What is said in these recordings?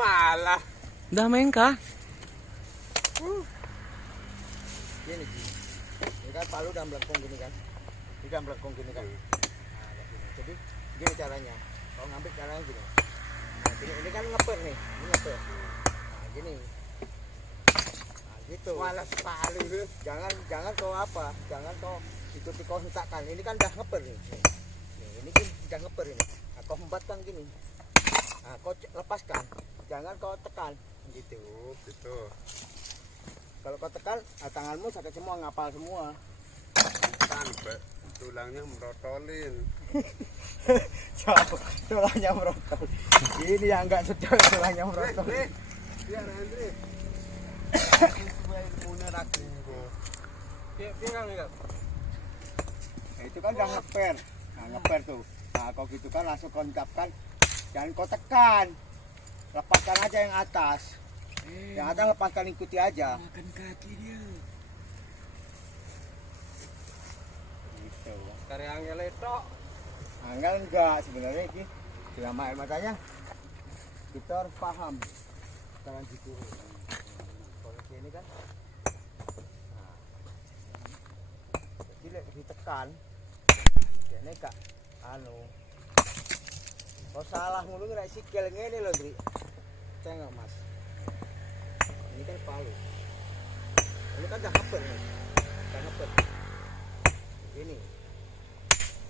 Malah. Udah main kah? Gini. Ini kan palu udah melengkung gini kan. Ini udah melengkung gini kan. Nah, gini. Jadi gini caranya. Kalau ngambil caranya gini. Nah, gini. Ini kan ngeper nih. Ini ngeper. Nah, gini. Nah, gitu. Malah palu tuh. Jangan kau apa? Jangan kau ikuti kau hentakkan. Ini kan udah ngeper nih. Nih, ini kan udah ngeper ini. Nah, kau hembatkan gini. Nah, kau lepaskan. Jangan kau tekan. Gitu. Gitu. Kalau kau tekan, tanganmu sakit semua, ngapal semua. Sampai tulangnya merotolin. Tulangnya merotol. Ini yang enggak sedang tulangnya merotol. Biar Andre. Punya raking gua. Dia kan enggak. Nah, itu kan udah ngeper. Nah, ngeper tuh. Nah, kau gitu kan langsung kau ucapkan. Jangan kau tekan. Lepaskan aja yang atas. Yang atas lepaskan, ikuti aja. Makan kaki dia. Gitu. Cari angel itu. Angel enggak sebenarnya ini. Selama air matanya kita harus paham. Jangan gitu. Kalau ini kan. Nah. Jadi ditekan. Ini kak kau salah mulu nggak sikil ngene loh, Dri. Tengok Mas. Ini kan palu. Ini kan udah ngeper nih. Udah ngeper. Ini.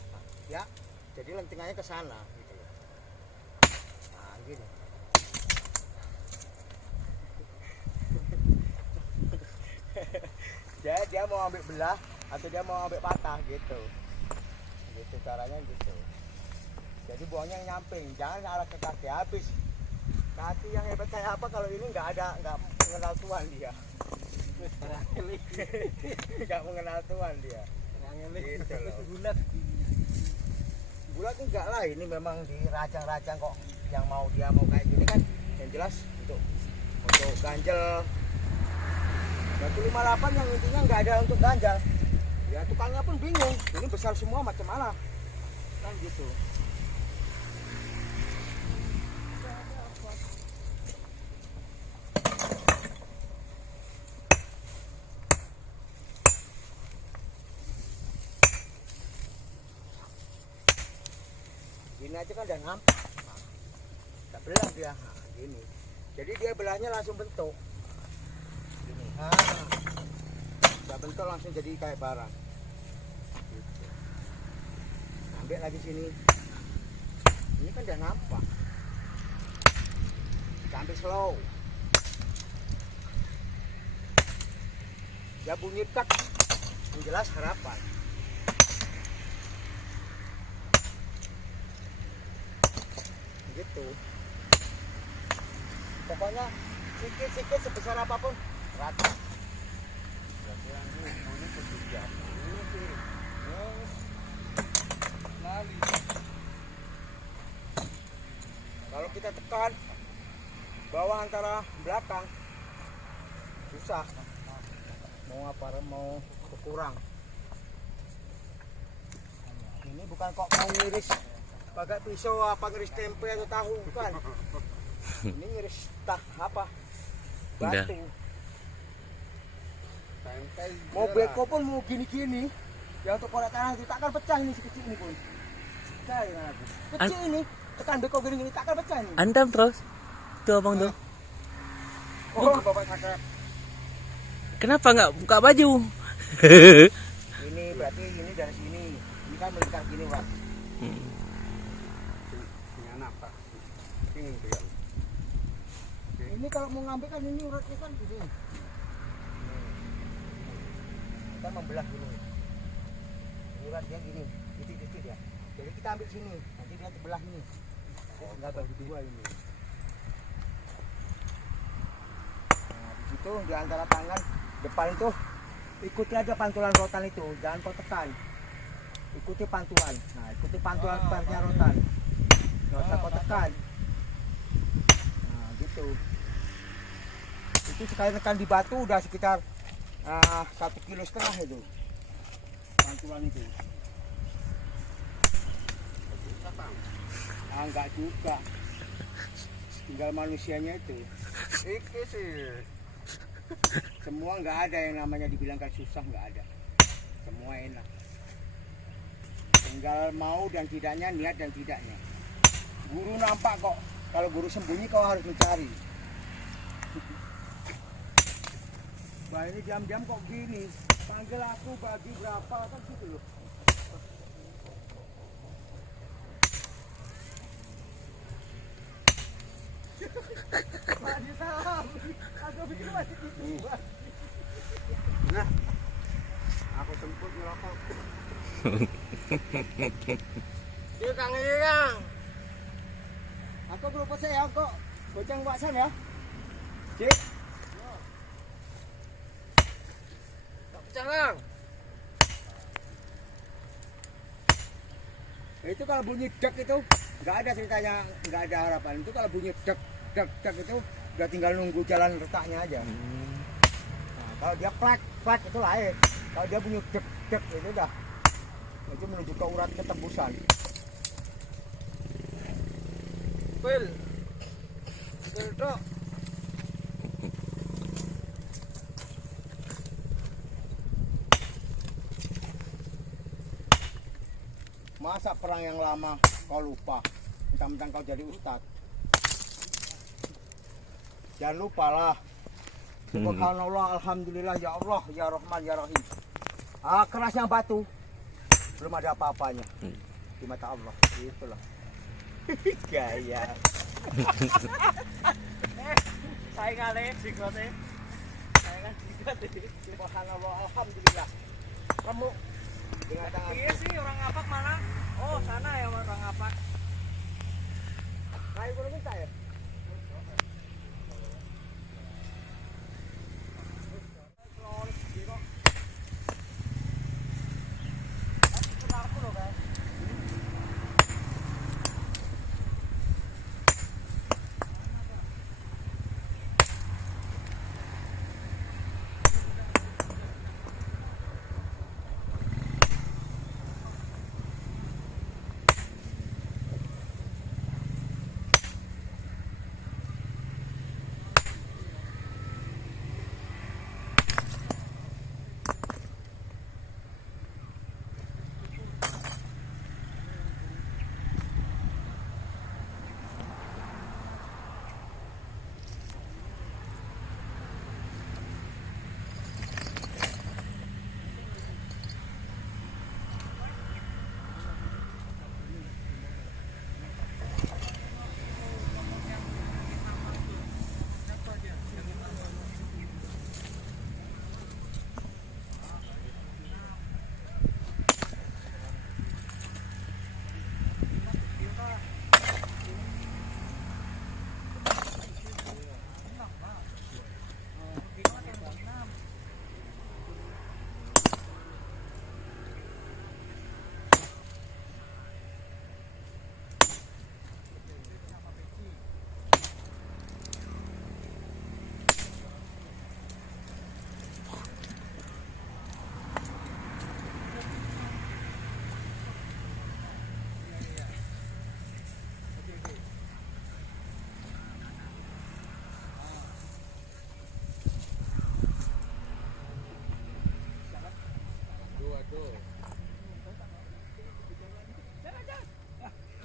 Nah, ya, jadi lentingannya ke sana gitu loh. Nah, gini. Dia mau ambil belah atau dia mau ambil patah gitu. Gitu caranya gitu. Jadi buangnya yang nyamping, jangan arah ke kaki habis. Kaki yang hebat kayak apa kalau ini nggak mengenal Tuhan dia. Nggak mengenal Tuhan dia. Gitu loh. Bulat enggak lah, ini memang diracang-racang kok. Yang dia mau kayak gini kan, yang jelas untuk ganjel. Batu 58 yang intinya nggak ada untuk ganjal. Ya tukangnya pun bingung, ini besar semua macam mana? Kan gitu. Gini aja kan udah nampak. Tak belah dia, gini. Jadi dia belahnya langsung bentuk. Gini, udah bentuk langsung jadi kayak barang. Gitu. Ambil lagi sini. Ini kan udah nampak. Kita ambil slow. Dia bunyi tak, yang jelas harapan. Gitu. Pokoknya sikit-sikit sebesar apapun rata. Kalau kita tekan bawah antara belakang susah. Mau berkurang. Ini bukan kok mau ngiris pakai pisau apa ngiris tempe atau tahu bukan. Ini ngiris apa? Batu. Mau beko pun mau gini-gini. Ya untuk korek tanah itu takkan pecah ini sekecil ini pun. Pecah ya aku. Kecil ini. Tekan beko gini-gini takkan pecah ini. Antam terus. Tuh abang tuh. Oh, bapak kakak. Kenapa nggak buka baju? Ini berarti ini dari sini. Ini kan melingkar gini, Pak. Dengan apa? Ini dia. Ini kalau mau ngambil kan ini uratnya kan gini. Kita membelah gini. Uratnya gini, titik-titik ya. Jadi kita ambil sini, nanti dia terbelah ini. Enggak bagi dua ini. Nah, di situ di antara tangan depan itu ikuti aja pantulan rotan itu, jangan kau tekan. Ikuti pantulan. Nah, ikuti pantulan sepertinya rotan. Nggak usah kau tekan. Nah, gitu. Itu sekali tekan di batu udah sekitar 1,5 kilo itu. Pantulan itu. Enggak juga. tinggal manusianya itu. Iki sih. Semua nggak ada yang namanya dibilangkan susah, nggak ada. Semua enak. Tinggal mau dan tidaknya, niat dan tidaknya. Guru nampak kok. Kalau guru sembunyi kau harus mencari. Wah ini diam-diam kok gini. Panggil aku bagi berapa kan gitu loh. Masih salah. Aku pikir masih gitu. Nah, aku semput ngerokok. Dia Kang Iyang. Aku berupa saya kok. Bocang baksan ya. Cik. Tak pecah Kang. Itu kalau bunyi dek itu nggak ada ceritanya, nggak ada harapan. Itu kalau bunyi dek dek dek itu udah tinggal nunggu jalan retaknya aja. Nah, kalau dia plak plak itu lain. Kalau dia bunyi dek dek itu udah itu menuju ke urat ketembusan. Pil. Pil tok. Masa perang yang lama kau lupa? Mentang-mentang kau jadi ustad. Jangan lupalah. Subhanallah, alhamdulillah, ya Allah, ya Rahman, ya Rahim. Kerasnya batu belum ada apa-apanya di mata Allah. Itulah. Gaya. Saya ngale siklote. Saya kan siklote. Subhanallah, alhamdulillah. Kamu dengan tangan. Iya sih orang ngapak mana? Oh, sana ya orang ngapak. Kayu belum minta ya?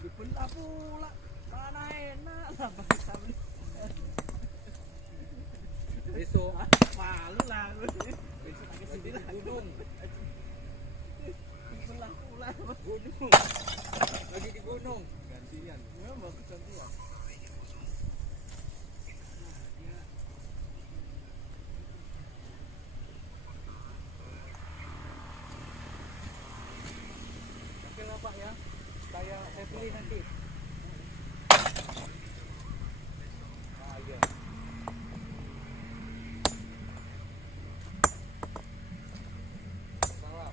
Dibelah pula. Mana enak lah Besok malu lah. Besok lagi sini lah gunung. Dibelah pula gunung. Lagi di gunung. Gantian. Ya bagus gantian. Oke lah Pak ya. Saya pilih nanti. Ah iya. Salam.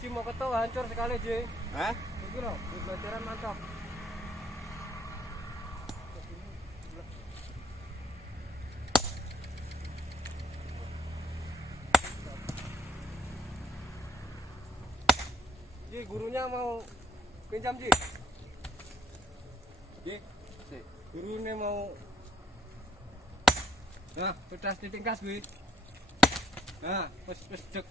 Ji mau ketok hancur sekali Ji. Hah? Itu loh, di pelajaran mantap. Ji, gurunya mau pinjam Ji. Ji, gurunya mau. Nah, sudah ditingkas Wi. Nah, wis cek.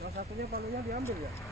Salah satunya palunya diambil ya.